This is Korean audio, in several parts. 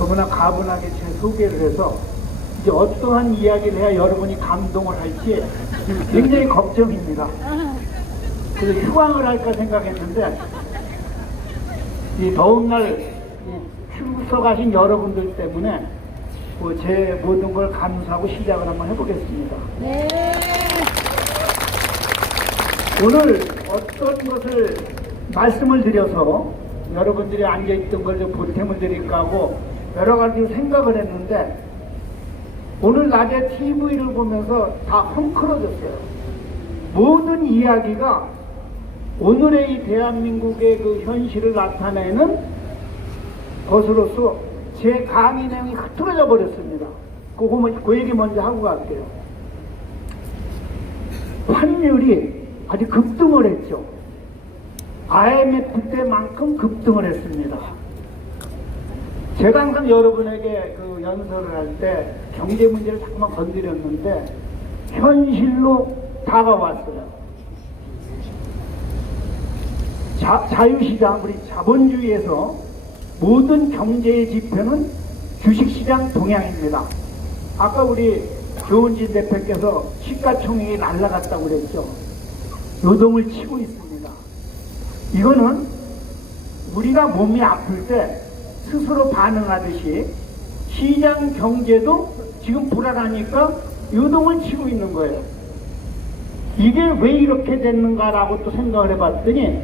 너무나 가분하게 제 소개를 해서 이제 어떠한 이야기를 해야 여러분이 감동을 할지 굉장히 걱정입니다. 그래서 휴강을 할까 생각했는데 이 더운 날 출석하신 여러분들 때문에 제 모든 걸 감수하고 시작을 한번 해보겠습니다. 네. 오늘 어떤 것을 말씀을 드려서 여러분들이 앉아있던 걸 좀 보탬을 드릴까 하고 여러 가지 생각을 했는데 오늘 낮에 TV를 보면서 다 헝클어졌어요. 모든 이야기가 오늘의 이 대한민국의 그 현실을 나타내는 것으로서 제 강의 내용이 흐트러져 버렸습니다. 그 얘기 먼저 하고 갈게요. 환율이 아주 급등을 했죠. IMF 때만큼 급등을 했습니다. 제가 항상 여러분에게 그 연설을 할 때 경제 문제를 자꾸만 건드렸는데 현실로 다가왔어요. 자유시장, 우리 자본주의에서 모든 경제의 지표는 주식시장 동향입니다. 아까 우리 조은진 대표께서 시가총액이 날아갔다고 그랬죠. 요동을 치고 있습니다. 이거는 우리가 몸이 아플 때 스스로 반응하듯이 시장 경제도 지금 불안하니까 요동을 치고 있는 거예요. 이게 왜 이렇게 됐는가라고 또 생각을 해봤더니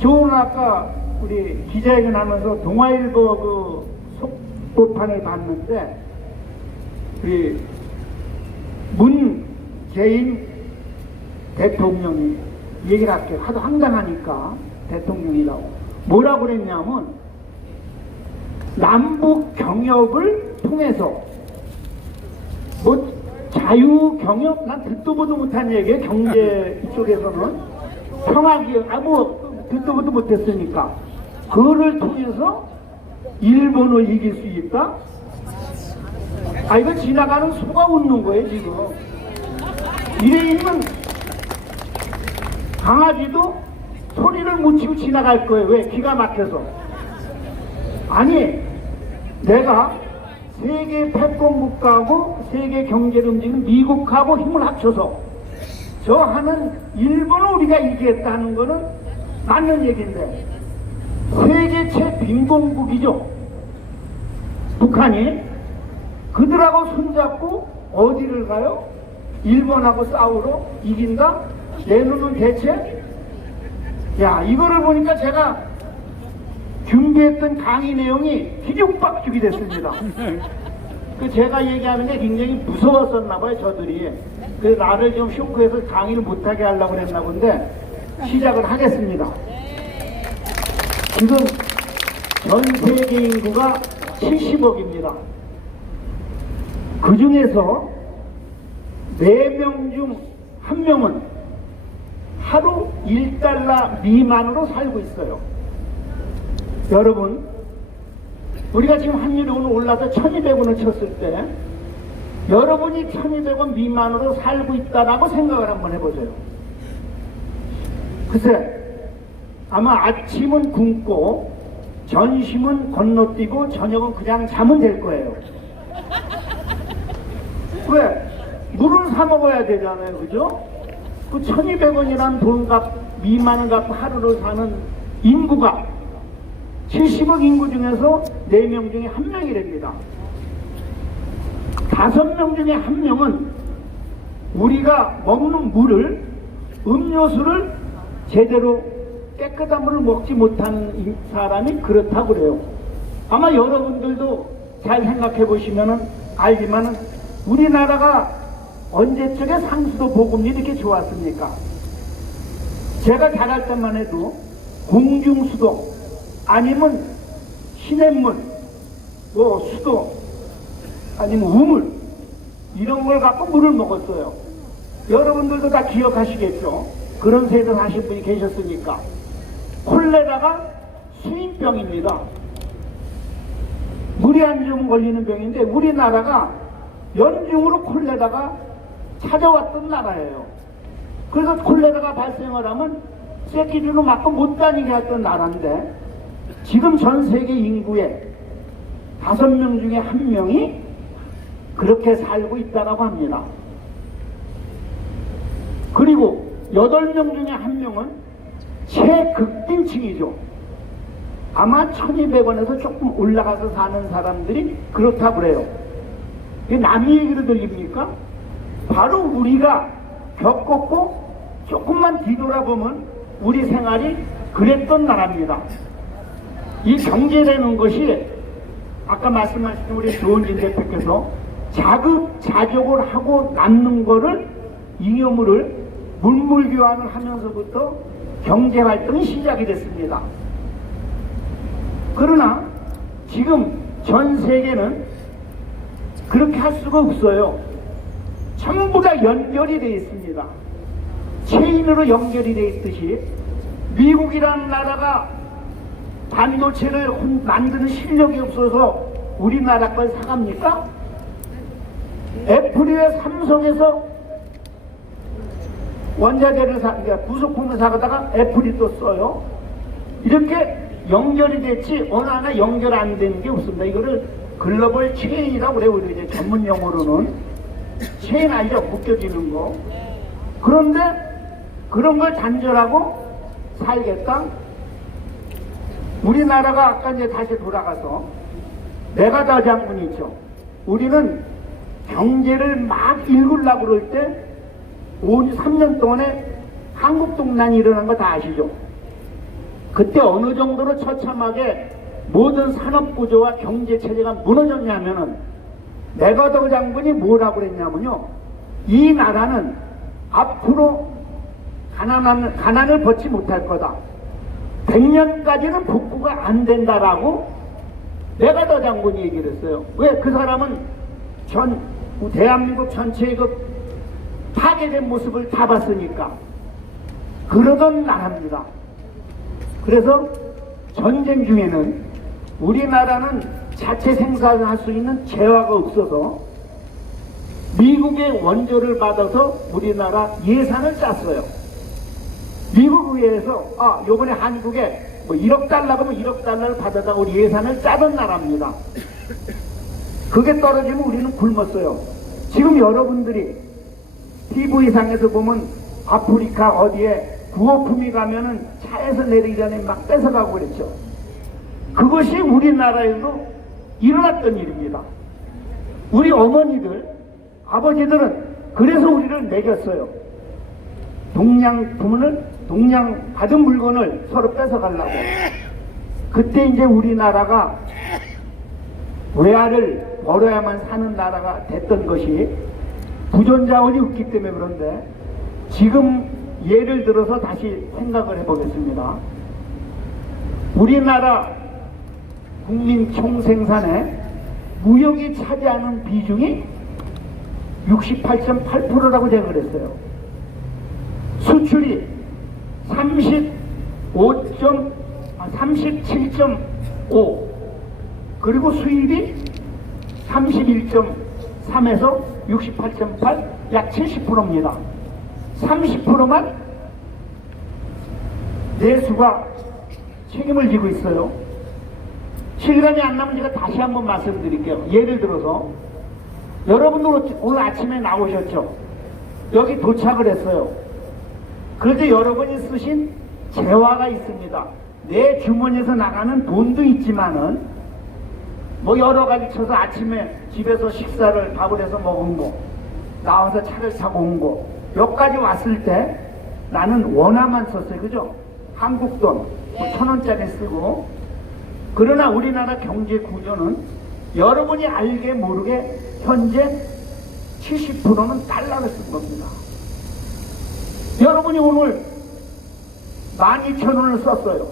저는 아까 우리 기자회견 하면서 동아일보 그 속보판을 봤는데 우리 문재인 대통령이 얘기를 할게요. 하도 황당하니까 대통령이라고 뭐라고 그랬냐면 남북 경협을 통해서 뭐 자유 경협 난 듣도 보도 못한 얘기예요. 경제 이쪽에서는 평화기업 뭐 듣도 보도 못했으니까 그거를 통해서 일본을 이길 수 있다? 이거 지나가는 소가 웃는 거예요 지금. 이래 있는 강아지도 소리를 못 치고 지나갈 거예요. 왜? 기가 막혀서. 아니 내가 세계 패권 국가하고 세계 경제를 움직이는 미국하고 힘을 합쳐서 저 하는 일본을 우리가 이기겠다는 거는 맞는 얘기인데 세계 최빈공국이죠. 북한이 그들하고 손잡고 어디를 가요? 일본하고 싸우러 이긴다? 내 눈은 대체? 야, 이거를 보니까 제가 준비했던 강의 내용이 뒤죽박죽이 됐습니다. 제가 얘기하는 게 굉장히 무서웠었나 봐요, 저들이. 그래서 나를 좀 쇼크해서 강의를 못하게 하려고 그랬나 본데 시작을 하겠습니다. 지금 전 세계 인구가 70억입니다. 그 중에서 4명 중 1명은 하루 1달러 미만으로 살고 있어요. 여러분, 우리가 지금 환율이 오늘 올라서 1200원을 쳤을 때 여러분이 1200원 미만으로 살고 있다라고 생각을 한번 해보세요. 글쎄, 아마 아침은 굶고 점심은 건너뛰고 저녁은 그냥 자면 될 거예요. 왜? 물을 사 먹어야 되잖아요. 그죠? 그 1200원이라는 돈값 미만을 갖고 하루를 사는 인구가 70억 인구 중에서 4명 중에 1명이랍니다. 5명 중에 1명은 우리가 먹는 물을, 음료수를 제대로 깨끗한 물을 먹지 못하는 사람이 그렇다고 그래요. 아마 여러분들도 잘 생각해 보시면 알지만은 우리나라가 언제적에 상수도 보급률이 이렇게 좋았습니까? 제가 자랄 때만 해도 공중수도 아니면 시냇물, 뭐 수도 아니면 우물 이런 걸 갖고 물을 먹었어요. 여러분들도 다 기억하시겠죠? 그런 세대 사신 분이 계셨으니까. 콜레라가 수인병입니다. 물이 안 좋으면 걸리는 병인데 우리나라가 연중으로 콜레라가 찾아왔던 나라예요. 그래서 콜레라가 발생을 하면 새끼줄로 맞고 못 다니게 했던 나라인데 지금 전 세계 인구의 5명 중에 1명이 그렇게 살고 있다고 합니다. 그리고 8명 중에 1명은 최극빈층이죠. 아마 1200원에서 조금 올라가서 사는 사람들이 그렇다고 그래요. 이게 남의 얘기로 들립니까? 바로 우리가 겪었고 조금만 뒤돌아보면 우리 생활이 그랬던 나라입니다. 이 경제라는 것이 아까 말씀하신 우리 조은진 대표께서 자급자족을 하고 남는 거를 잉여물을 물물교환을 하면서부터 경제활동이 시작이 됐습니다. 그러나 지금 전 세계는 그렇게 할 수가 없어요. 전부 다 연결이 되어 있습니다. 체인으로 연결이 되어 있듯이 미국이라는 나라가 반도체를 만드는 실력이 없어서 우리나라 걸 사갑니까? 애플이 왜 삼성에서 원자재를 그러니까 부속품을 사가다가 애플이 또 써요? 이렇게 연결이 됐지 어느 하나 연결 안 되는 게 없습니다. 이거를 글로벌 체인이라고 그래요. 우리 이제 전문 용어로는 체인 아니죠? 묶여지는 거. 그런데 그런 걸 단절하고 살겠다? 우리나라가 아까 이제 다시 돌아가서 메가더 장군이 있죠. 우리는 경제를 막 읽으려고 그럴 때 3년 동안에 한국동난이 일어난 거 다 아시죠? 그때 어느 정도로 처참하게 모든 산업구조와 경제체제가 무너졌냐면은 메가더 장군이 뭐라고 그랬냐면요. 이 나라는 앞으로 가난을 벗지 못할 거다. 100년까지는 복구가 안 된다라고 메가더 장군이 얘기를 했어요. 왜? 그 사람은 대한민국 전체의 그 파괴된 모습을 다 봤으니까. 그러던 나라입니다. 그래서 전쟁 중에는 우리나라는 자체 생산할 수 있는 재화가 없어서 미국의 원조를 받아서 우리나라 예산을 짰어요. 미국 의회에서 요번에 한국에 뭐 1억 달러가 뭐 1억 달러를 받아다 우리 예산을 짜던 나라입니다. 그게 떨어지면 우리는 굶었어요. 지금 여러분들이 TV상에서 보면 아프리카 어디에 구호품이 가면은 차에서 내리기 전에 막 뺏어가고 그랬죠. 그것이 우리나라에도 일어났던 일입니다. 우리 어머니들, 아버지들은 그래서 우리를 먹였어요. 동양 받은 물건을 서로 뺏어가려고. 그때 이제 우리나라가 외화를 벌어야만 사는 나라가 됐던 것이 부존자원이 없기 때문에 그런데 지금 예를 들어서 다시 생각을 해보겠습니다. 우리나라 국민 총생산에 무역이 차지하는 비중이 68.8%라고 제가 그랬어요. 수출이 37.5 그리고 수입이 31.3에서 68.8 약 70%입니다. 30%만 내수가 책임을 지고 있어요. 실감이 안 나면 제가 다시 한번 말씀드릴게요. 예를 들어서 여러분들 오늘 아침에 나오셨죠? 여기 도착을 했어요. 그런데 여러분이 쓰신 재화가 있습니다. 내 주머니에서 나가는 돈도 있지만은 뭐 여러 가지 쳐서 아침에 집에서 식사를 밥을 해서 먹은 거, 나와서 차를 타고 온 거, 여기까지 왔을 때 나는 원화만 썼어요. 그죠? 한국 돈 1,000원짜리 쓰고. 그러나 우리나라 경제 구조는 여러분이 알게 모르게 현재 70%는 달러를 쓴 겁니다. 여러분이 오늘 12,000원을 썼어요.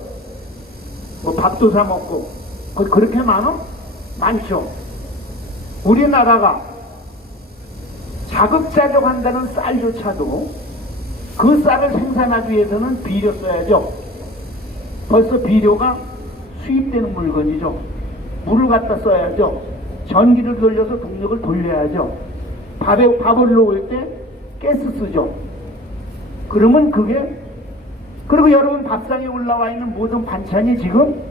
뭐 밥도 사 먹고. 그렇게 많아? 많죠. 우리나라가 자급자족한다는 쌀조차도 그 쌀을 생산하기 위해서는 비료 써야죠. 벌써 비료가 수입되는 물건이죠. 물을 갖다 써야죠. 전기를 돌려서 동력을 돌려야죠. 밥을 넣을 때 가스 쓰죠. 그러면 그게, 그리고 여러분 밥상에 올라와 있는 모든 반찬이 지금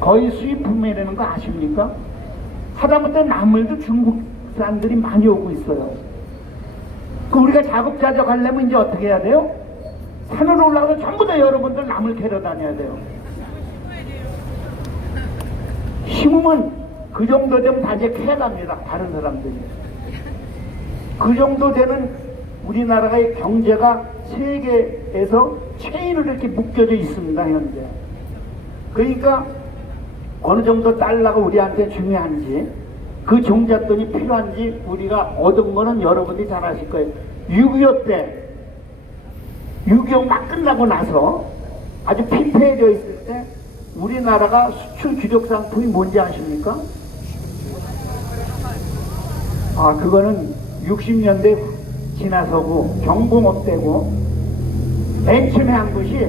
거의 수입 품매라는 거 아십니까? 하다못해 나물도 중국 사람들이 많이 오고 있어요. 그 우리가 자급자족 하려면 이제 어떻게 해야 돼요? 산으로 올라가서 전부 다 여러분들 나물 캐러 다녀야 돼요. 심으면 그 정도 되면 다 이제 캐갑니다. 다른 사람들이. 그 정도 되는 우리나라의 경제가 세계에서 체인으로 이렇게 묶여져 있습니다. 현재. 그러니까 어느 정도 달러가 우리한테 중요한지, 그 종잣돈이 필요한지 우리가 얻은 거는 여러분들이 잘 아실 거예요. 6.25 때, 6.25 막 끝나고 나서 아주 피폐해져 있을 때 우리나라가 수출 주력 상품이 뭔지 아십니까? 그거는 60년대 지나서고 경공업 되고 맨 처음에 한 것이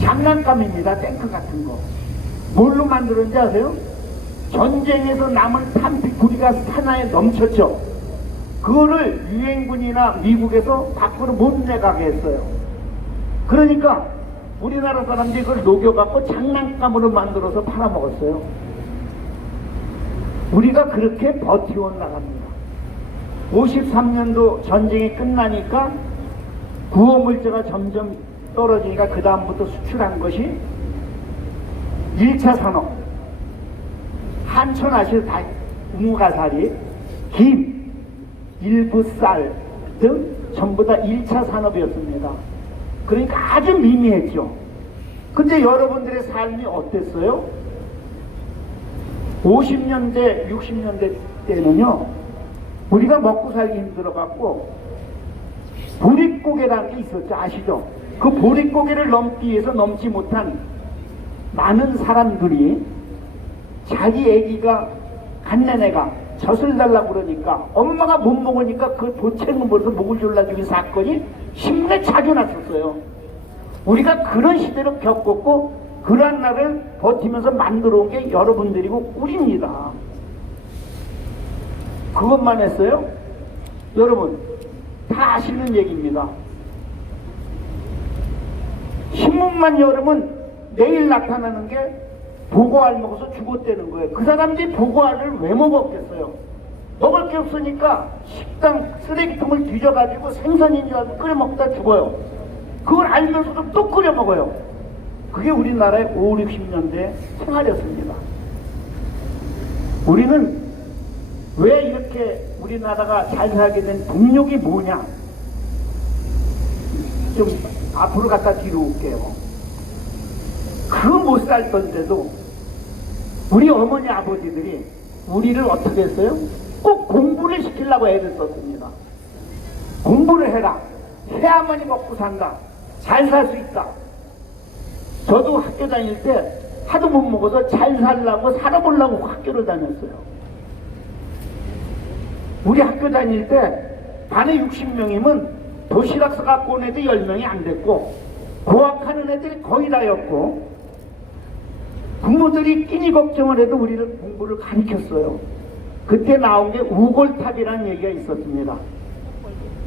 장난감입니다. 탱크 같은 거. 뭘로 만들었는지 아세요? 전쟁에서 남은 탄피구리가 산하에 넘쳤죠. 그거를 유엔군이나 미국에서 밖으로 못 내가게 했어요. 그러니까 우리나라 사람들이 그걸 녹여갖고 장난감으로 만들어서 팔아먹었어요. 우리가 그렇게 버티고 나갑니다. 53년도 전쟁이 끝나니까 구호물자가 점점 떨어지니까 그 다음부터 수출한 것이 1차 산업. 한천 아실 다 우무가사리, 김, 일부 쌀 등 전부 다 1차 산업이었습니다. 그러니까 아주 미미했죠. 근데 여러분들의 삶이 어땠어요? 50년대, 60년대 때는요, 우리가 먹고 살기 힘들어갖고 보릿고개라는 게 있었죠. 아시죠? 그 보릿고개를 넘기 위해서 넘지 못한 많은 사람들이 자기 애기가 갓난애가 젖을 달라고 그러니까 엄마가 못 먹으니까 그 도책을 벌어서 목을 졸라주는 사건이 10년 자주 났었어요. 우리가 그런 시대를 겪었고 그러한 날을 버티면서 만들어 온 게 여러분들이고 우리입니다. 그것만 했어요? 여러분 다 아시는 얘기입니다. 신문만 열으면 내일 나타나는 게 보고알 먹어서 죽었다는 거예요. 그 사람들이 보고알을 왜 먹었겠어요? 먹을 게 없으니까 식당 쓰레기통을 뒤져가지고 생선인 줄 알고 끓여 먹다 죽어요. 그걸 알면서도 또 끓여 먹어요. 그게 우리나라의 5, 60년대 생활이었습니다. 우리는 왜 이렇게 우리나라가 잘 살게 된 동력이 뭐냐? 좀 앞으로 갖다 뒤로 올게요. 그 못 살던데도 우리 어머니 아버지들이 우리를 어떻게 했어요? 꼭 공부를 시키려고 애를 썼습니다. 공부를 해라. 해야만이 먹고 산다. 잘 살 수 있다. 저도 학교 다닐 때 하도 못 먹어서 잘 살려고 살아보려고 학교를 다녔어요. 우리 학교 다닐 때 반에 60명이면 도시락서 갖고 온 애들 10명이 안 됐고 고학하는 애들이 거의 다였고 부모들이 끼니 걱정을 해도 우리를 공부를 가르쳤어요. 그때 나온 게 우골탑이라는 얘기가 있었습니다.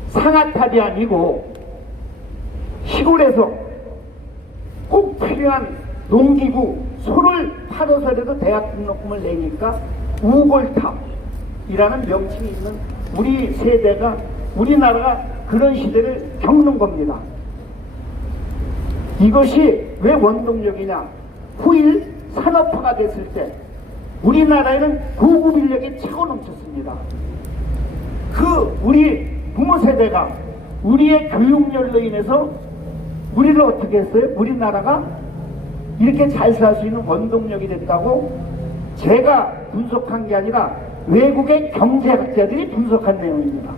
상하탑이 아니고 시골에서 꼭 필요한 농기구 소를 팔아서라도 대학 등록금을 내니까 우골탑이라는 명칭이 있는 우리 세대가 우리나라가 그런 시대를 겪는 겁니다. 이것이 왜 원동력이냐? 후일 산업화가 됐을 때 우리나라에는 고급 인력이 차고 넘쳤습니다. 그 우리 부모 세대가 우리의 교육열로 인해서 우리를 어떻게 했어요? 우리나라가 이렇게 잘 살 수 있는 원동력이 됐다고 제가 분석한 게 아니라 외국의 경제학자들이 분석한 내용입니다.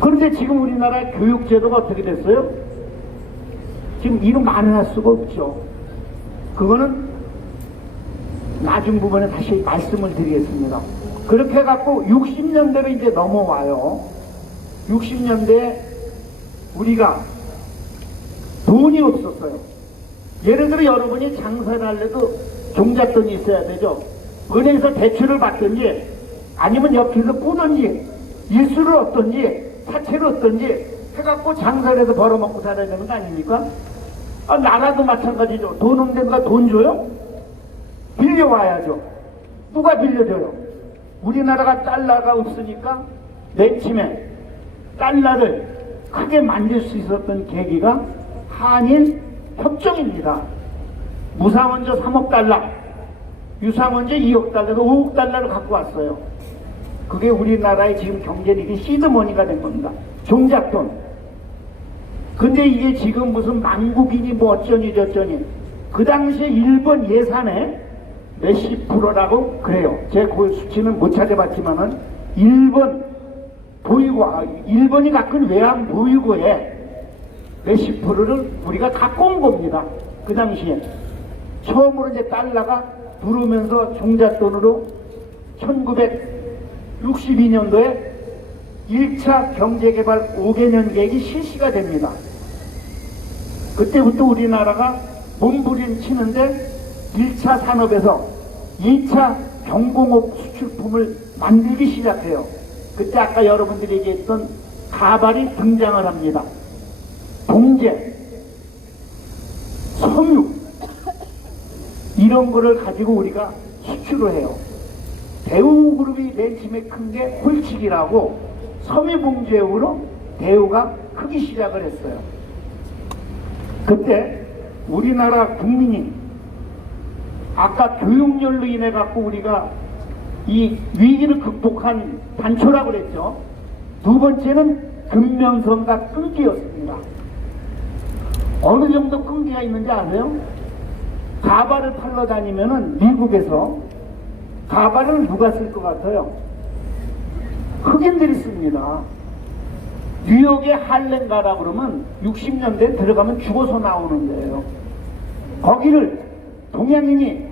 그런데 지금 우리나라 교육제도가 어떻게 됐어요? 지금 이루 말할 수가 없죠. 그거는 나중 부분에 다시 말씀을 드리겠습니다. 그렇게 해갖고 60년대로 이제 넘어와요. 60년대에 우리가 돈이 없었어요. 예를 들어 여러분이 장사를 하려도 종잣돈이 있어야 되죠. 은행에서 대출을 받든지 아니면 옆에서 꾸든지 일수를 얻든지 사채를 얻든지 해갖고 장사를 해서 벌어먹고 살아야 되는 거 아닙니까? 나라도 마찬가지죠. 돈 없는 데가 돈 줘요? 빌려와야죠. 누가 빌려줘요? 우리나라가 달러가 없으니까 맨 처음에 달러를 크게 만들 수 있었던 계기가 한일 협정입니다. 무상원조 3억 달러, 유상원조 2억 달러로 5억 달러를 갖고 왔어요. 그게 우리나라의 지금 경제력이 시드머니가 된 겁니다. 종잣돈. 근데 이게 지금 무슨 망국이니 뭐 어쩌니 저쩌니, 그 당시에 일본 예산의 몇십 프로라고 그래요. 제 그 수치는 못 찾아봤지만은 일본 보유고, 일본이 갖고 있는 외환 보유고에 몇십 프로를 우리가 갖고 온 겁니다. 그 당시에. 처음으로 이제 달러가 들어오면서 종잣돈으로 1962년도에 1차 경제개발 5개년 계획이 실시가 됩니다. 그때부터 우리나라가 몸부림치는데 1차 산업에서 2차 경공업 수출품을 만들기 시작해요. 그때 아까 여러분들이 얘기했던 가발이 등장을 합니다. 동제, 섬유, 이런 거를 가지고 우리가 수출을 해요. 대우그룹이 맨 처음에 큰 게 홀치기라고 섬유봉제용으로 대우가 크기 시작을 했어요. 그때 우리나라 국민이 아까 교육열로 인해 갖고 우리가 이 위기를 극복한 단초라고 그랬죠. 두 번째는 근면성과 끈기였습니다. 어느 정도 끈기가 있는지 아세요? 가발을 팔러 다니면은 미국에서 가발을 누가 쓸 것 같아요? 흑인들이 씁니다. 뉴욕의 할렘 가라 그러면 60년대에 들어가면 죽어서 나오는 거예요. 거기를 동양인이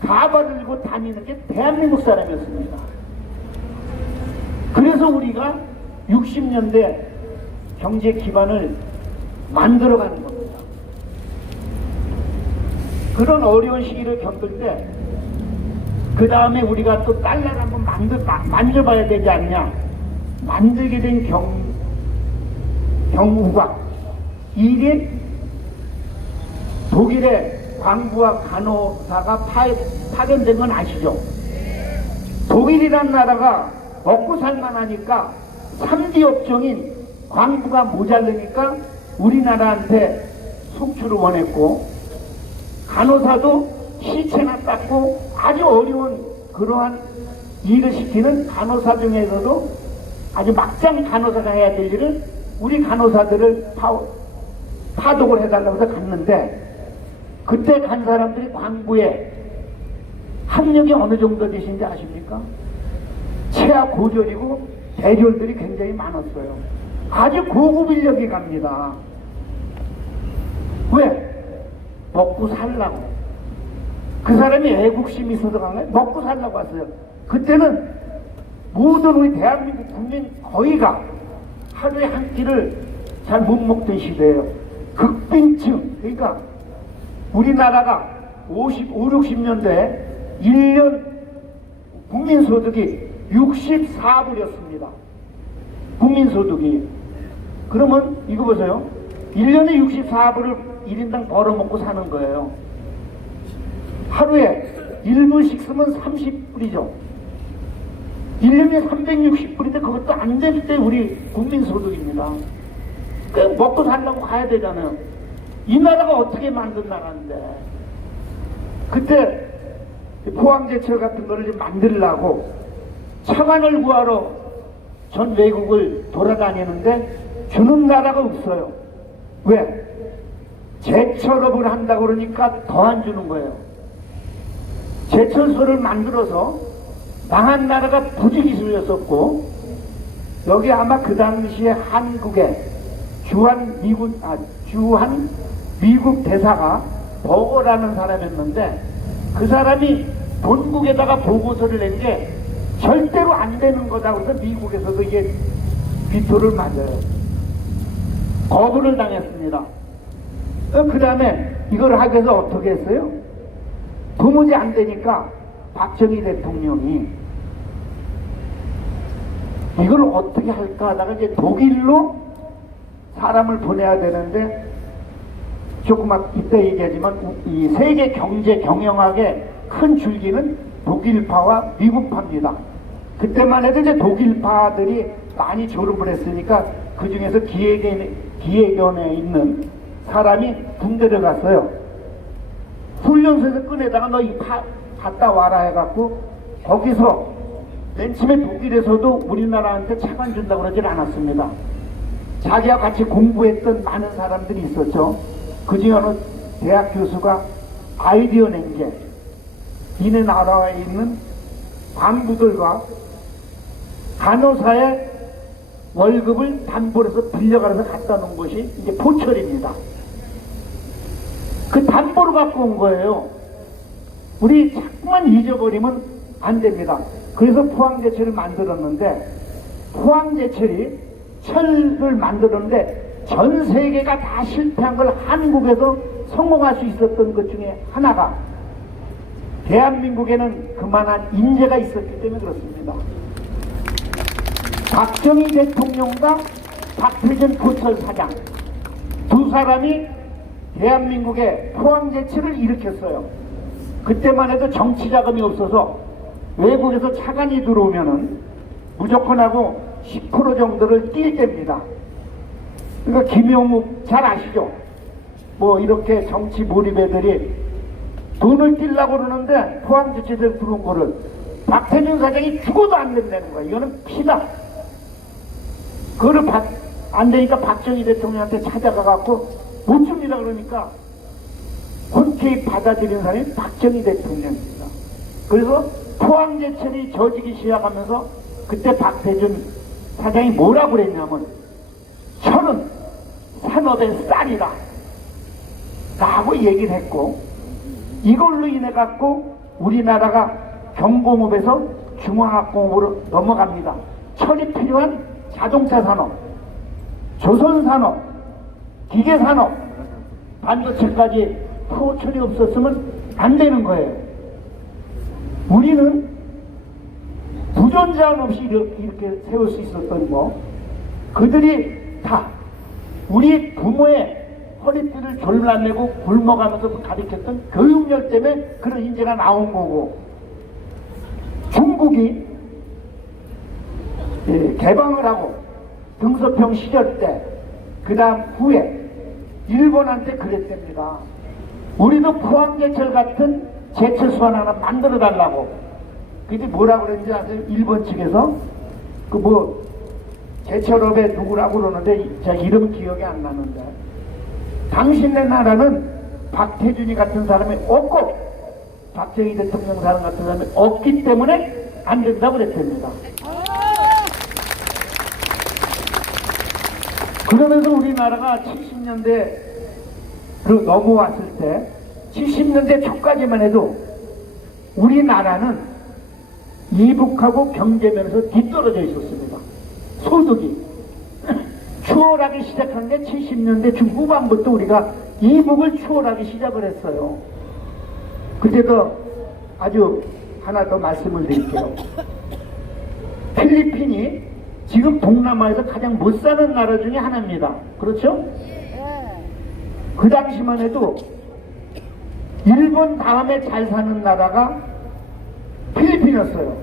가발을 입고 다니는 게 대한민국 사람이었습니다. 그래서 우리가 60년대 경제 기반을 만들어가는 겁니다. 그런 어려운 시기를 겪을 때 그 다음에 우리가 또 달러를 한번 만들어봐야 되지 않냐. 만들게 된 경우가 이게 독일의 광부와 간호사가 파견된 건 아시죠? 독일이란 나라가 먹고 살만하니까 3D 업종인 광부가 모자르니까 우리나라한테 속출을 원했고, 간호사도 시체나 닦고 아주 어려운 그러한 일을 시키는 간호사 중에서도 아주 막장 간호사가 해야 될 일을 우리 간호사들을 파독을 해달라고 해서 갔는데, 그때 간 사람들이 광부에 학력이 어느 정도 되신지 아십니까? 체하 고졸이고 대졸들이 굉장히 많았어요. 아주 고급 인력이 갑니다. 왜? 먹고 살라고. 그 사람이 애국심이 있어서 간 거예요. 먹고 살라고 왔어요. 그때는 모든 우리 대한민국 국민 거의가 하루에 한 끼를 잘 못 먹던 시대예요. 극빈층, 그러니까 우리나라가 60년대에 1년 국민소득이 64불이었습니다. 국민소득이. 그러면 이거 보세요. 1년에 64불을 1인당 벌어먹고 사는 거예요. 하루에 1불씩 쓰면 30불이죠. 1년에 360불인데 그것도 안 될 때 우리 국민소득입니다. 먹고 살려고 가야 되잖아요. 이 나라가 어떻게 만든 나라인데. 그때 포항제철 같은 거를 만들려고 차관을 구하러 전 외국을 돌아다니는데 주는 나라가 없어요. 왜? 제철업을 한다고 그러니까 더 안 주는 거예요. 제철소를 만들어서 망한 나라가 부지기술이었었고, 여기 아마 그 당시에 한국에 주한 미국 대사가 버거라는 사람이었는데, 그 사람이 본국에다가 보고서를 낸 게 절대로 안 되는 거다. 그래서 미국에서도 이게 비토를 맞아요. 거부를 당했습니다. 그 다음에 이걸 하기 위해서 어떻게 했어요? 도무지 안 되니까 박정희 대통령이 이걸 어떻게 할까 하다가 이제 독일로 사람을 보내야 되는데 조금 이때 얘기하지만 이 세계 경제 경영학의 큰 줄기는 독일파와 미국파입니다. 그때만 해도 이제 독일파들이 많이 졸업을 했으니까 그 중에서 기획원에 있는 사람이 군대를 갔어요. 훈련소에서 꺼내다가 너 갔다 와라 해갖고 거기서 맨 처음에 독일에서도 우리나라한테 차관 준다고 그러질 않았습니다. 자기와 같이 공부했던 많은 사람들이 있었죠. 그 중에 어느 대학 교수가 아이디어 낸 게 이네 나라에 있는 간부들과 간호사의 월급을 담보로 해서 빌려가서 갖다 놓은 것이 이제 포철입니다. 그 담보로 갖고 온 거예요. 우리 자꾸만 잊어버리면 안 됩니다. 그래서 포항제철을 만들었는데, 포항제철이 철을 만들었는데 전 세계가 다 실패한 걸 한국에서 성공할 수 있었던 것 중에 하나가 대한민국에는 그만한 인재가 있었기 때문에 그렇습니다. 박정희 대통령과 박태준 포철 사장 두 사람이 대한민국의 포항제철을 일으켰어요. 그때만 해도 정치 자금이 없어서 외국에서 차관이 들어오면은 무조건 하고 10% 정도를 뛸 때입니다. 그러니까 김영욱 잘 아시죠? 뭐 이렇게 정치 몰입애들이 돈을 뛸라고 그러는데 포항제철에 들어온 거를 박태준 사장이 죽어도 안 된다는 거야. 이거는 피다. 그거를 안 되니까 박정희 대통령한테 찾아가갖고 못 줍니다 그러니까 흔쾌히 받아들인 사람이 박정희 대통령입니다. 그래서 포항제철이 져지기 시작하면서 그때 박태준 사장이 뭐라고 그랬냐면 철은 산업의 쌀이다 라고 얘기를 했고, 이걸로 인해 갖고 우리나라가 경공업에서 중화학공업으로 넘어갑니다. 철이 필요한 자동차 산업, 조선 산업, 기계 산업, 반도체까지 포철이 없었으면 안 되는 거예요. 우리는 부존자원 없이 이렇게 세울 수 있었던 거, 그들이 다 우리 부모의 허리띠를 졸라매고 굶어가면서 가르쳤던 교육열 때문에 그런 인재가 나온 거고, 중국이 개방을 하고 등소평 시절 때 그 다음 후에 일본한테 그랬답니다. 우리도 포항제철 같은 제철소환 하나 만들어 달라고. 그때 뭐라고 그랬는지 아세요? 일본 측에서 그 뭐 제철업에 누구라고 그러는데 제 이름 기억이 안 나는데, 당신네 나라는 박태준이 같은 사람이 없고 박정희 대통령 사람 같은 사람이 없기 때문에 안 된다고 그랬답니다. 그러면서 우리나라가 70년대로 넘어왔을 때 70년대 초까지만 해도 우리나라는 이북하고 경제면에서 뒤떨어져 있었습니다. 소득이 추월하기 시작한 게 70년대 중후반부터 우리가 이북을 추월하기 시작을 했어요. 그때도 아주 하나 더 말씀을 드릴게요. 필리핀이 지금 동남아에서 가장 못 사는 나라 중에 하나입니다. 그렇죠? 그 당시만 해도 일본 다음에 잘 사는 나라가 필리핀이었어요.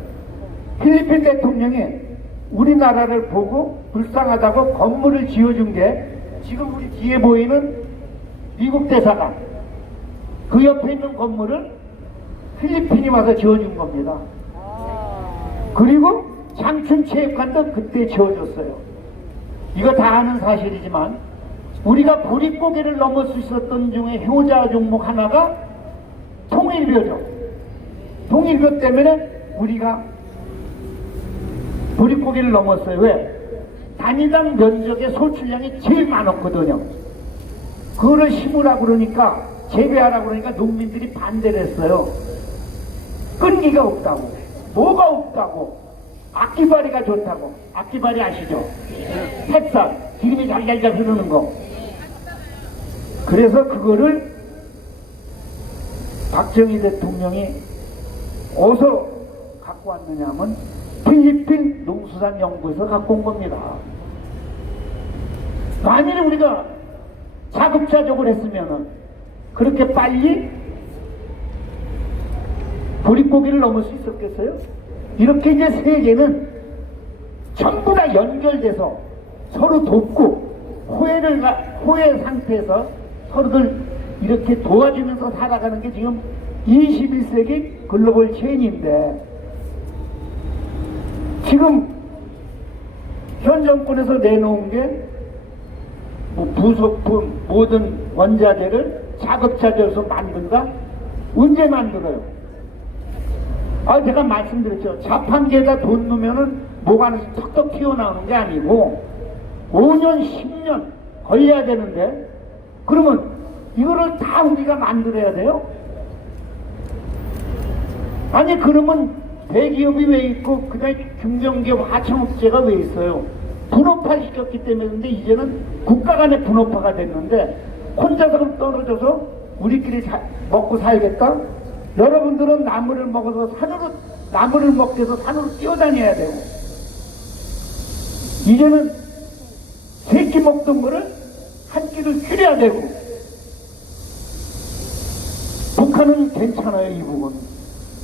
필리핀 대통령이 우리나라를 보고 불쌍하다고 건물을 지어준 게 지금 우리 뒤에 보이는 미국 대사관, 그 옆에 있는 건물을 필리핀이 와서 지어준 겁니다. 그리고 장춘체육관도 그때 지어줬어요. 이거 다 아는 사실이지만 우리가 보릿고개를 넘을 수 있었던 중에 효자 종목 하나가 통일교죠. 통일교 때문에 우리가 보릿고개를 넘었어요. 왜? 단위당 면적의 소출량이 제일 많았거든요. 그거를 심으라고 그러니까, 재배하라고 그러니까 농민들이 반대를 했어요. 끈기가 없다고, 뭐가 없다고, 악기발이가 좋다고. 악기발이 아시죠? 햇살, 기름이 잘잘잘 흐르는 거. 그래서 그거를 박정희 대통령이 어디서 갖고 왔느냐 하면 필리핀 농수산연구에서 갖고 온 겁니다. 만일에 우리가 자급자족을 했으면은 그렇게 빨리 보릿고개를 넘을 수 있었겠어요? 이렇게 이제 세계는 전부 다 연결돼서 서로 돕고 호혜 상태에서 서로들 이렇게 도와주면서 살아가는 게 지금 21세기 글로벌 체인인데, 지금 현 정권에서 내놓은 게 뭐 부속품 모든 원자재를 자급자족해서 만든다? 언제 만들어요? 제가 말씀드렸죠. 자판기에다 돈 넣으면은 뭐가 하나씩 턱턱 튀어나오는 게 아니고 5년 10년 걸려야 되는데, 그러면 이거를 다 우리가 만들어야 돼요? 아니 그러면 대기업이 왜 있고 그 다음에 중견기업 하청업체가 왜 있어요? 분업화 시켰기 때문인데, 이제는 국가 간의 분업화가 됐는데 혼자서 그럼 떨어져서 우리끼리 먹고 살겠다? 여러분들은 나무를 먹어서 나무를 먹기 위해서 산으로 뛰어다녀야 되고, 이제는 새끼 먹던 거를 한 끼를 줄여야 되고. 북한은 괜찮아요, 이 부분.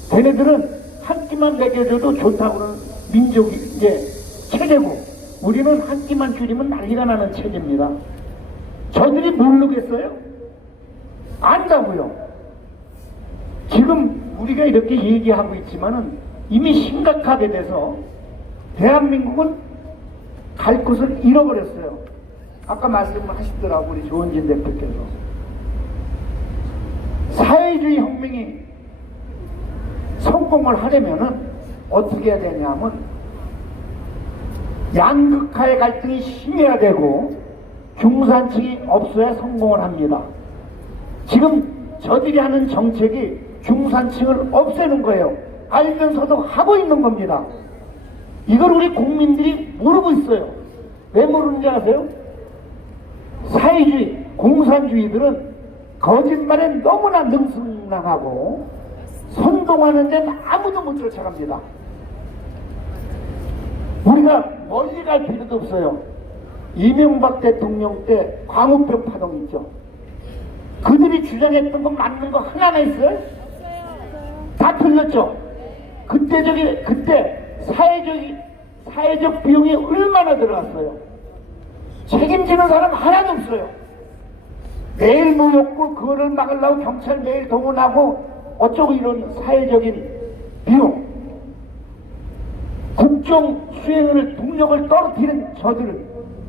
걔네들은 한 끼만 먹여줘도 좋다고 그러는 민족이 이제 체제고, 우리는 한 끼만 줄이면 난리가 나는 체제입니다. 저들이 모르겠어요? 안다고요. 지금 우리가 이렇게 얘기하고 있지만은 이미 심각하게 돼서 대한민국은 갈 곳을 잃어버렸어요. 아까 말씀하시더라고 우리 조원진 대표께서. 사회주의 혁명이 성공을 하려면은 어떻게 해야 되냐면 양극화의 갈등이 심해야 되고 중산층이 없어야 성공을 합니다. 지금 저들이 하는 정책이 중산층을 없애는 거예요. 알면서도 하고 있는 겁니다. 이걸 우리 국민들이 모르고 있어요. 왜 모르는지 아세요? 사회주의, 공산주의들은 거짓말에 너무나 능숙하고 선동하는 데는 아무도 못 쫓아갑니다. 우리가 멀리 갈 필요도 없어요. 이명박 대통령 때 광우병 파동 있죠. 그들이 주장했던 거 맞는 거 하나나 있어요? 다 틀렸죠. 그때 사회적 비용이 얼마나 들어갔어요? 책임지는 사람 하나도 없어요. 매일 모였고 그거를 막으려고 경찰 매일 동원하고 어쩌고 이런 사회적인 비용, 국정 수행을 동력을 떨어뜨리는 저들은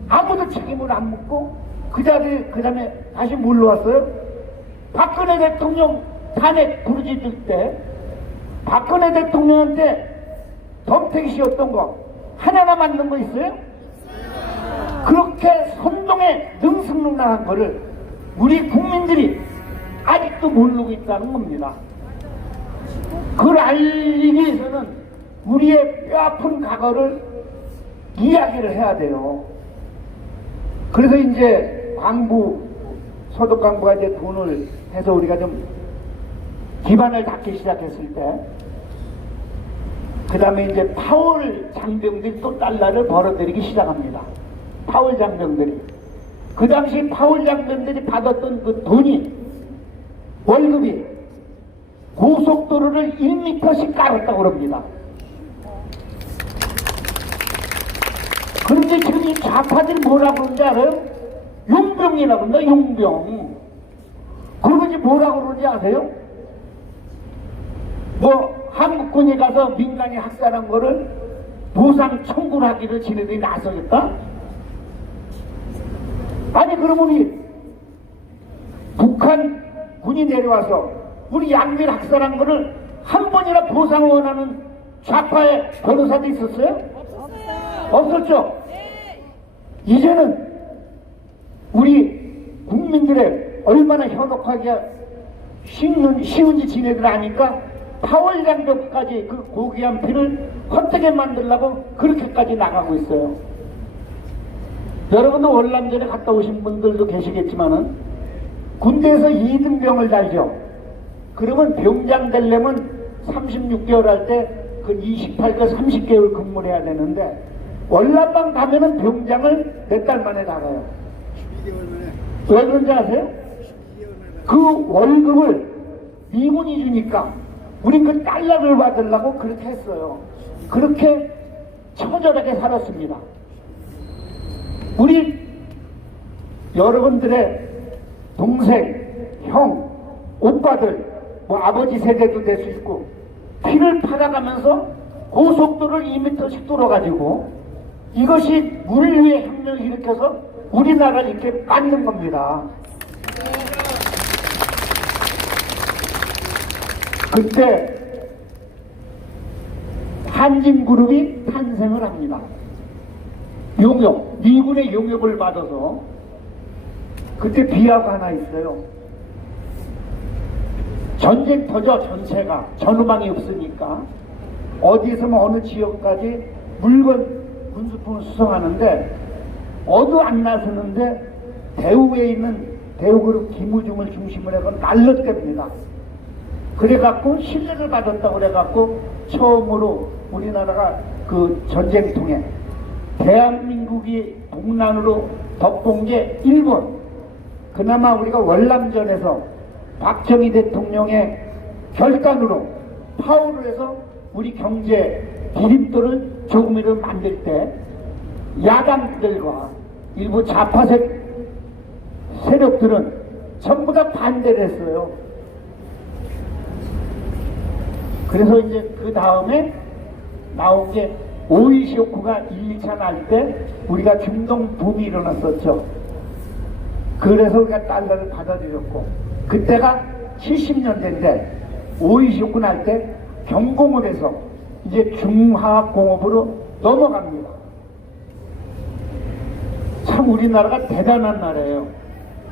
아무도 책임을 안 묻고 그 다음에 다시 물러왔어요. 박근혜 대통령 탄핵 부르짖을 때 박근혜 대통령한테 덤태기 씌웠던 거 하나나 맞는 거 있어요? 그렇게 선동에 능숙능란한 거를 우리 국민들이 아직도 모르고 있다는 겁니다. 그걸 알리기 위해서는 우리의 뼈아픈 과거를 이야기를 해야 돼요. 그래서 이제 서독광부가 이제 돈을 해서 우리가 좀 기반을 닦기 시작했을 때, 그 다음에 이제 파월 장병들이 또 달러를 벌어들이기 시작합니다. 파월 장병들이. 그 당시 파월 장병들이 받았던 그 돈이, 월급이 고속도로를 1m씩 깔았다고 그럽니다. 그런데 지금 이 좌파들이 뭐라고 그러는지 알아요? 용병이라고 그런다, 용병. 그러지 뭐라고 그러는지 아세요? 뭐 한국군이 가서 민간이 학살한 거를 보상 청구를 하기를 지네들이 나서겠다? 아니 그러면 우리 북한 군이 내려와서 우리 양밀 학살한 거를 한 번이나 보상을 원하는 좌파의 변호사도 있었어요? 없었죠? 이제는 우리 국민들의 얼마나 현혹하기가 쉬운지 지네들 아니까 파월 장병까지 그 고귀한 피를 헛되게 만들려고 그렇게까지 나가고 있어요. 여러분도 월남전에 갔다 오신 분들도 계시겠지만은 군대에서 2등병을 달죠. 그러면 병장 되려면 36개월 할 때 그 28개월 30개월 근무를 해야 되는데 월남방 가면은 병장을 몇 달 만에 나가요. 12개월 만에. 왜 그런지 아세요? 그 월급을 미군이 주니까 우린 그 달러를 받으려고 그렇게 했어요. 그렇게 처절하게 살았습니다. 우리 여러분들의 동생, 형, 오빠들, 뭐 아버지 세대도 될 수 있고 피를 팔아가면서 고속도로를 2m씩 뚫어가지고 이것이 물 위에 혁명을 일으켜서 우리나라를 이렇게 만든 겁니다. 그때 한진그룹이 탄생을 합니다. 용역, 미군의 용역을 받아서 그때 비하가 하나 있어요. 전쟁터죠. 전체가 전후방이 없으니까 어디에서만 어느 지역까지 물건 군수품을 수송하는데 어도 안 나서는데 대우에 있는 대우그룹 김우중을 중심으로 해서 날렸답니다. 그래갖고 신뢰를 받았다고 그래갖고 처음으로 우리나라가 그 전쟁통에 대한민국이 동난으로 덮은 게 일본. 그나마 우리가 월남전에서 박정희 대통령의 결단으로 파워를 해서 우리 경제 디딤돌을 조금이라도 만들 때 야당들과 일부 좌파 세력들은 전부 다 반대를 했어요. 그래서 이제 그 다음에 나온 게 오이시오쿠가 1, 2차 날 때 우리가 중동 붐이 일어났었죠. 그래서 우리가 달러를 받아들였고 그때가 70년대인데 오이시오쿠 날 때 경공을 해서 이제 중화학공업으로 넘어갑니다. 참 우리나라가 대단한 나라예요.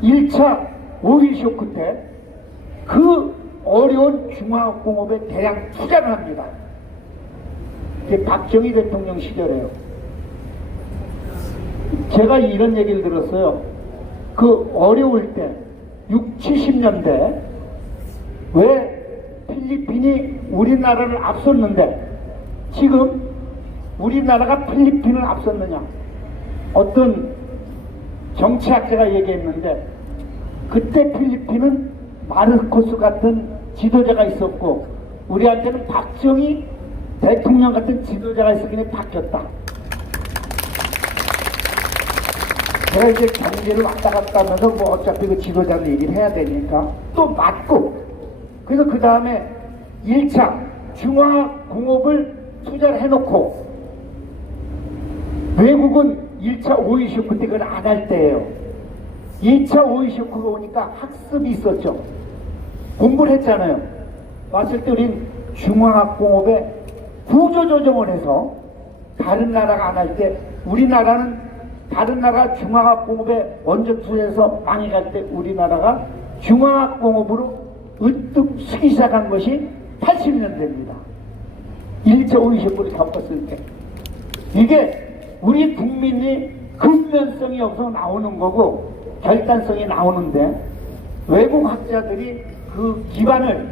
1차 오이시오쿠 때 그 어려운 중화학공업에 대량 투자를 합니다. 이게 박정희 대통령 시절에요. 제가 이런 얘기를 들었어요. 그 어려울 때 60, 70년대 왜 필리핀이 우리나라를 앞섰는데 지금 우리나라가 필리핀을 앞섰느냐. 어떤 정치학자가 얘기했는데 그때 필리핀은 마르코스 같은 지도자가 있었고 우리한테는 박정희 대통령 같은 지도자가 있었기에 바뀌었다. 제가 이제 경제를 왔다 갔다 하면서 뭐 어차피 그 지도자를 얘기를 해야 되니까 또 맞고 그래서 그 다음에 1차 중화공업을 투자를 해놓고 외국은 1차 오이시오쿠 때 그걸 안 할 때예요. 2차 오이시오쿠가 오니까 학습이 있었죠. 공부를 했잖아요. 왔을 때 우린 중화학공업에 구조조정을 해서 다른 나라가 안 할 때 우리나라는 다른 나라 중화학공업에 먼저 투자해서 망해갈 때 우리나라가 중화학공업으로 으뜩 쓰기 시작한 것이 80년대입니다. 1차 오이시오쿠를 겪었을 때 이게 우리 국민이 근면성이 없어서 나오는 거고 결단성이 나오는데 외국 학자들이 그 기반을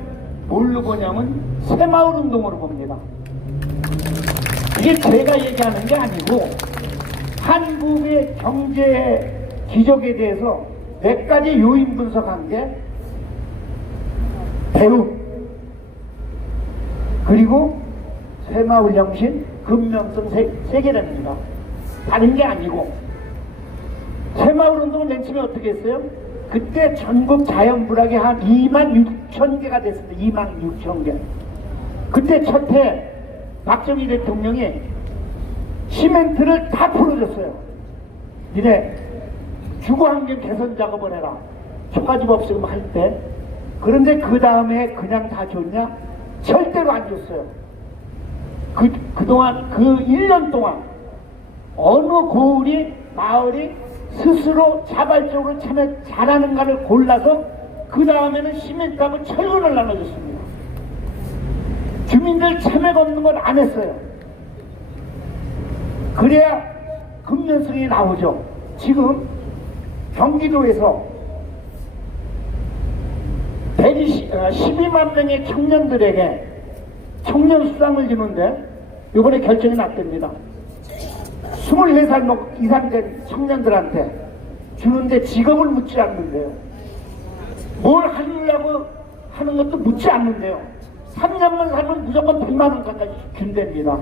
뭘로 보냐면 새마을운동으로 봅니다. 이게 제가 얘기하는 게 아니고 한국의 경제 기적에 대해서 몇 가지 요인 분석한 게 대우 그리고 새마을영신 근면성 세 개랍니다. 다른 게 아니고 새마을운동은 맨 처음에 어떻게 했어요? 그때 전국 자연불학이 한 26,000개가 됐습니다. 26,000개. 그때 첫해 박정희 대통령이 시멘트를 다 풀어줬어요. 니네 주거환경 개선 작업을 해라. 초가집 없으면 할 때. 그런데 그 다음에 그냥 다 줬냐? 절대로 안 줬어요. 그동안 그 1년 동안 어느 고을이 마을이 스스로 자발적으로 참여 잘하는가를 골라서 그 다음에는 시멘트하고 철근을 나눠줬습니다. 주민들 참여가 없는 걸 안 했어요. 그래야 근면성이 나오죠. 지금 경기도에서 12만 명의 청년들에게 청년 수당을 주는데 이번에 결정이 났답니다. 24살 이상 된 청년들한테 주는데 직업을 묻지 않는데요. 뭘 하려고 하는 것도 묻지 않는데요. 3년만 살면 무조건 100만 원까지 준답니다.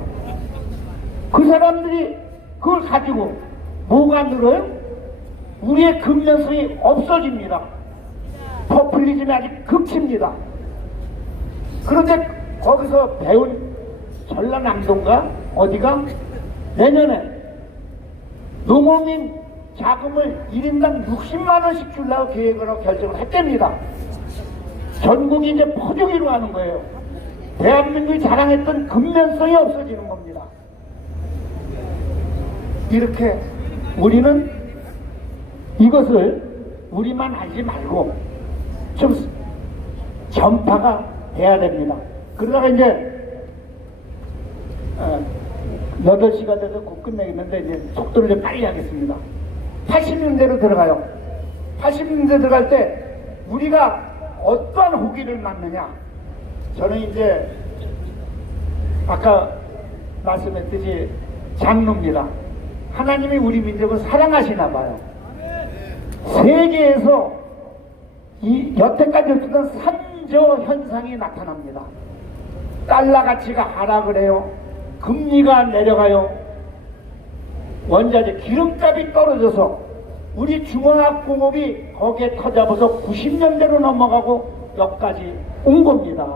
그 사람들이 그걸 가지고 뭐가 늘어요? 우리의 근면성이 없어집니다. 포퓰리즘이 아주 극치입니다. 그런데 거기서 배운 전라남도인가 어디가 내년에 농어민 자금을 1인당 60만 원씩 주려고 계획을 하고 결정을 했답니다. 전국이 이제 포조기로 하는 거예요. 대한민국이 자랑했던 근면성이 없어지는 겁니다. 이렇게 우리는 이것을 우리만 알지 말고 좀 전파가 돼야 됩니다. 그러다가 이제 8시가 돼서 곧 끝내겠는데 이제 속도를 좀 빨리 하겠습니다. 80년대로 들어가요. 80년대 들어갈 때 우리가 어떠한 호기를 낳느냐. 저는 이제 아까 말씀했듯이 장로입니다. 하나님이 우리 민족을 사랑하시나 봐요. 세계에서 이 여태까지 없었던 산저 현상이 나타납니다. 달러 가치가 하락을 해요. 금리가 내려가요. 원자재 기름값이 떨어져서 우리 중화학공업이 거기에 터잡아서 90년대로 넘어가고 여기까지 온 겁니다.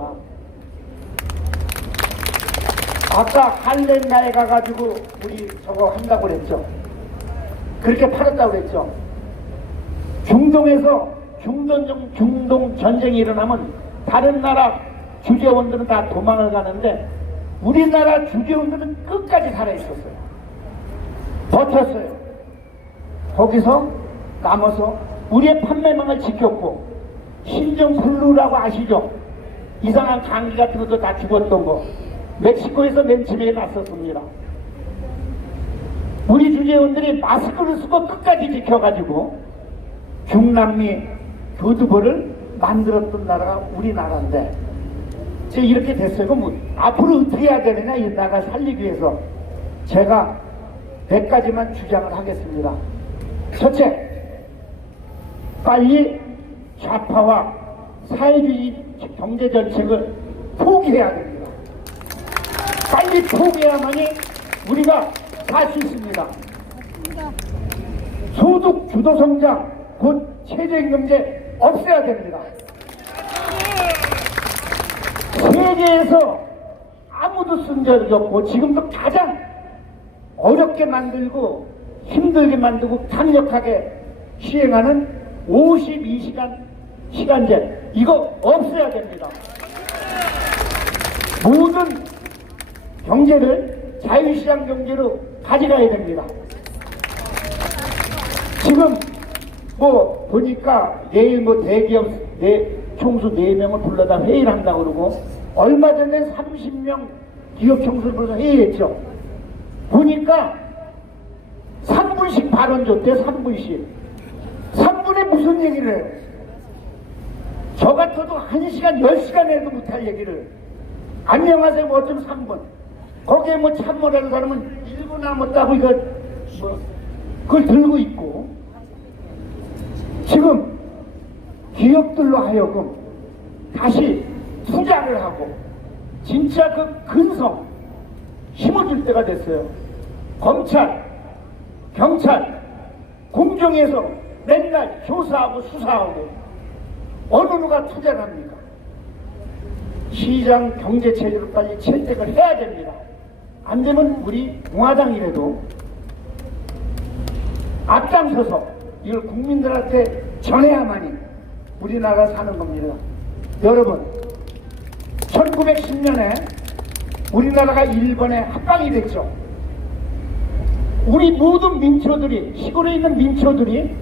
아까 할렌가에 가가지고 우리 저거 한다고 그랬죠. 그렇게 팔았다고 그랬죠. 중동에서 중동 전쟁이 일어나면 다른 나라 주재원들은 다 도망을 가는데 우리나라 주재원들은 끝까지 살아있었어요. 버텼어요. 거기서 남아서 우리의 판매망을 지켰고 신종플루라고 아시죠? 이상한 감기 같은 것도 다 죽었던 거 멕시코에서 맨 처음에 났었습니다. 우리 주재원들이 마스크를 쓰고 끝까지 지켜가지고 중남미 교두보를 만들었던 나라가 우리나라인데 제가 이렇게 됐어요. 그럼 뭐 앞으로 어떻게 해야 되느냐 이 나라 살리기 위해서 제가 100가지만 주장을 하겠습니다. 첫째, 빨리 좌파와 사회주의 경제정책을 포기해야 됩니다. 빨리 포기해야만이 우리가 살 수 있습니다. 소득 주도 성장, 곧 최저임금제 없애야 됩니다. 세계에서 아무도 쓴 적이 없고 지금도 가장 어렵게 만들고 힘들게 만들고 강력하게 시행하는 52시간 시간제 이거 없애야 됩니다. 모든 경제를 자유시장 경제로 가져가야 됩니다. 지금 뭐 보니까 내일 뭐 대기업 총수 4명을 불러다 회의를 한다고 그러고 얼마 전에 30명 기업 총수를 불러서 회의했죠. 보니까 3분씩 발언 줬대. 3분씩 3분에 무슨 얘기를 해요? 저 같아도 1시간 10시간 해도 못할 얘기를 안녕하세요 뭐 어쩌면 3분 거기에 뭐 참모라는 사람은 1분 남았다고 이거 뭐 그걸 들고 있고 지금 기업들로 하여금 다시 투자를 하고 진짜 그 근성 심어줄 때가 됐어요. 검찰, 경찰, 공정에서 맨날 조사하고 수사하고 어느 누가 투자를 합니까? 시장 경제체제로 빨리 채택을 해야 됩니다. 안 되면 우리 공화당이라도 앞장서서 이걸 국민들한테 전해야만이 우리나라 사는 겁니다. 여러분 1910년에 우리나라가 일본에 합방이 됐죠. 우리 모든 민초들이 시골에 있는 민초들이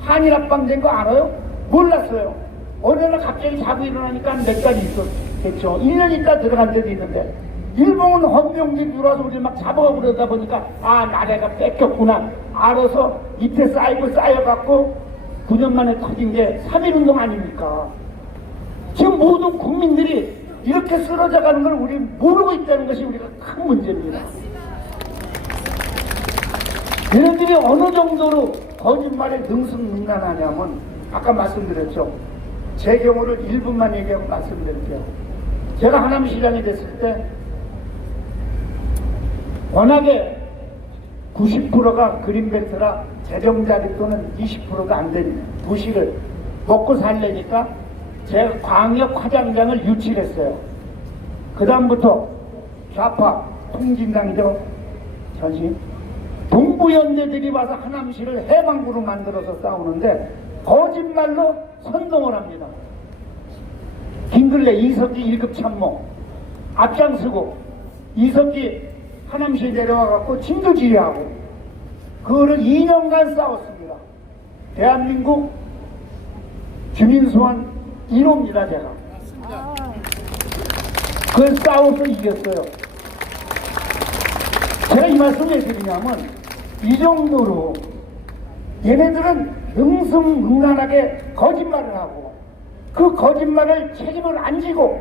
한일 합방된 거 알아요? 몰랐어요. 어느 날 갑자기 자고 일어나니까 몇 가지 있었겠죠. 1년 있다 들어간 데도 있는데 일본은 헌병기 들어와서 우리 막 잡아가고 그러다 보니까 아 나라가 뺏겼구나 알아서 밑에 쌓여갖고 9년 만에 터진 게 3.1운동 아닙니까? 지금 모든 국민들이 이렇게 쓰러져 가는 걸 우리 모르고 있다는 것이 우리가 큰 문제입니다. 얘네들이 어느 정도로 거짓말에 능숙능란하냐면 아까 말씀드렸죠. 제 경우를 1분만 얘기하고 말씀드릴게요. 제가 하남시장이 됐을 때 워낙에 90%가 그린벨트라 재정자리 또는 20%도 안 된 부실을 먹고 살려니까 제가 광역 화장장을 유치했어요. 그 다음부터 좌파 통진당이죠. 전신 동부연대들이 와서 하남시를 해방구로 만들어서 싸우는데 거짓말로 선동을 합니다. 김근래 이석기 1급 참모 앞장서고 이석기 하남시에 내려와갖고 진두지휘하고 그거를 2년간 싸웠습니다. 대한민국 주민소환 1호입니다. 제가 그걸 싸워서 이겼어요. 제가 이 말씀을 왜 드리냐면 이 정도로 얘네들은 능숙능란하게 거짓말을 하고 그 거짓말을 책임을 안 지고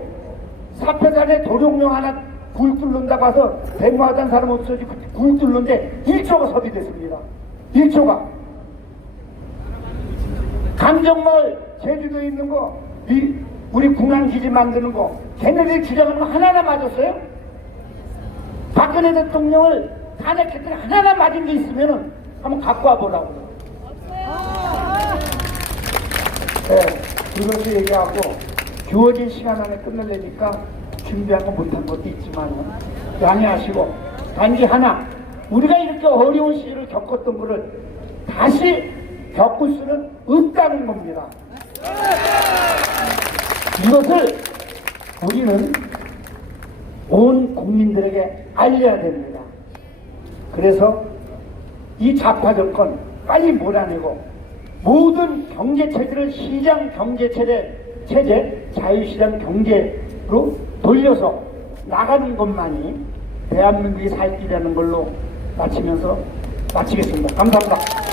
사표단에 도룡령 하나 굴 뚫는다고 해서 대모하던 사람 없어지고 굴 뚫는데 1초가 소비됐습니다. 1초가. 감정마을 제주도에 있는 거 우리 군항기지 만드는 거 걔네들이 주장하는 거 하나하나 맞았어요? 박근혜 대통령을 탄핵했더니 하나하나 맞은 게 있으면은 한번 갖고 와보라고요. 네, 이것을 얘기하고 주어진 시간 안에 끝내려니까 준비한 거 못한 것도 있지만 양해하시고 단지 하나 우리가 이렇게 어려운 시기를 겪었던 거를 다시 겪을 수는 없다는 겁니다. 이것을 우리는 온 국민들에게 알려야 됩니다. 그래서 이 좌파 정권 빨리 몰아내고 모든 경제체제를 시장 경제체제, 자유시장 경제로 돌려서 나가는 것만이 대한민국이 살 길이라는 걸로 마치겠습니다. 감사합니다.